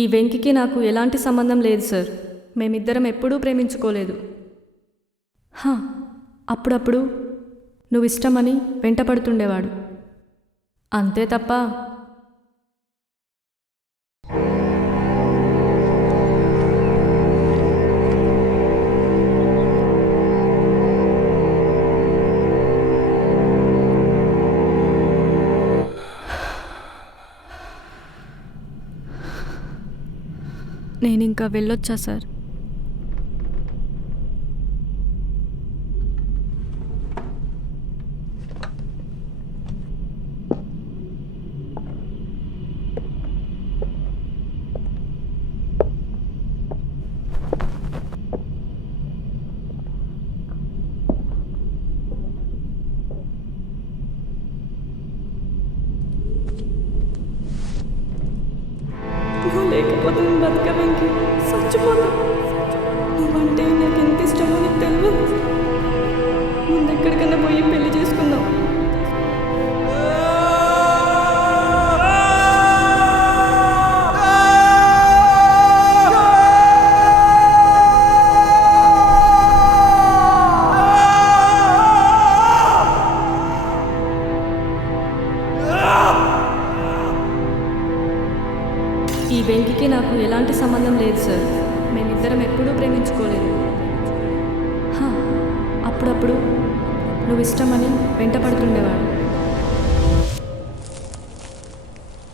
ఈ వెంకికి నాకు ఎలాంటి సంబంధం లేదు సార్. మేమిద్దరం ఎప్పుడూ ప్రేమించుకోలేదు. అప్పుడప్పుడు నువ్వు ఇష్టమని వెంటపడుతుండేవాడు, అంతే తప్ప. నేను ఇంకా వెళ్ళొచ్చా సార్? నువ్వు లేకపోతే నేను బతక వెంకి, చచ్చిపోతా. నువ్వంటే నాకు ఎంత ఇష్టమో నీకు తెలియదు. ముందెక్కడికన్నా పోయి పెళ్లి చేసుకుందాం. ఈ వెంకికి నాకు ఎలాంటి సంబంధం లేదు సార్. మేమిద్దరం ఎప్పుడూ ప్రేమించుకోలేదు. అప్పుడప్పుడు నువ్వు ఇష్టమని వెంటపడుతుండేవాడు,